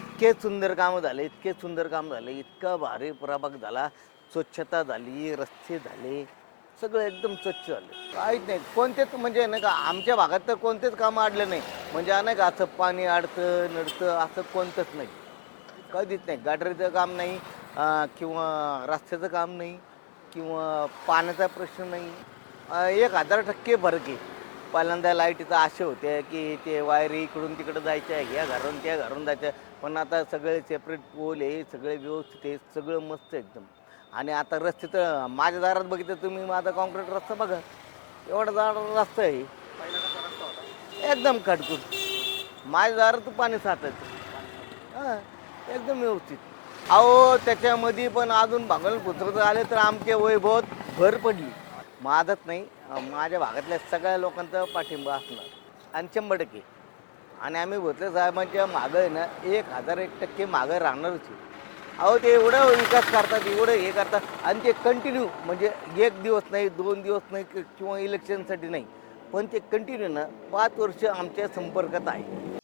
इतके सुंदर कामं झाले, इतके सुंदर काम झाले, इतका भारी प्रभाग झाला, स्वच्छता झाली, रस्ते झाले, सगळं एकदम स्वच्छ झालं. काहीच नाही, कोणतेच म्हणजे नाही का आमच्या भागात तर कोणतेच कामं अडलं नाही. म्हणजे नाही का असं पाणी अडतं, नडतं असं कोणतंच नाही. कधीच नाही. गटारीचं काम नाही किंवा रस्त्याचं काम नाही किंवा पाण्याचा प्रश्न नाही. 1000% फरक आहे. पहिल्यांदा लाईटीचं असे होते, की ते वायरी इकडून तिकडं जायच्या, ह्या घरून त्या घरून जायच्या. पण आता सगळे सेपरेट पोल आहे, सगळे व्यवस्थित आहे, सगळं मस्त आहे एकदम. आणि आता रस्ते तर माझ्या दारात बघितलं तुम्ही माझा काँक्रीट रस्ता बघा. एवढा जाड रस्ता आहे. पहिला कसा रस्ता होता? एकदम खडकूस. माझ्या दारात पाणी साठायचं. हां, एकदम व्यवस्थित. अहो, त्याच्यामध्ये पण अजून भांगल-फुसरत आले तर आमच्या वैभवात भर पडली. माझंच नाही, माझ्या भागातल्या सगळ्या लोकांचा पाठिंबा असणार आणि 100%. आणि आम्ही भोसले साहेबांच्या मागं आहे ना 1001% मागं राहणारच आहे. अहो, ते एवढं विकास करतात, एवढं हे करतात आणि ते कंटिन्यू म्हणजे 1 दिवस नाही, 2 दिवस नाही किंवा इलेक्शनसाठी नाही. पण ते कंटिन्यू ना 5 वर्ष आमच्या संपर्कात आहे.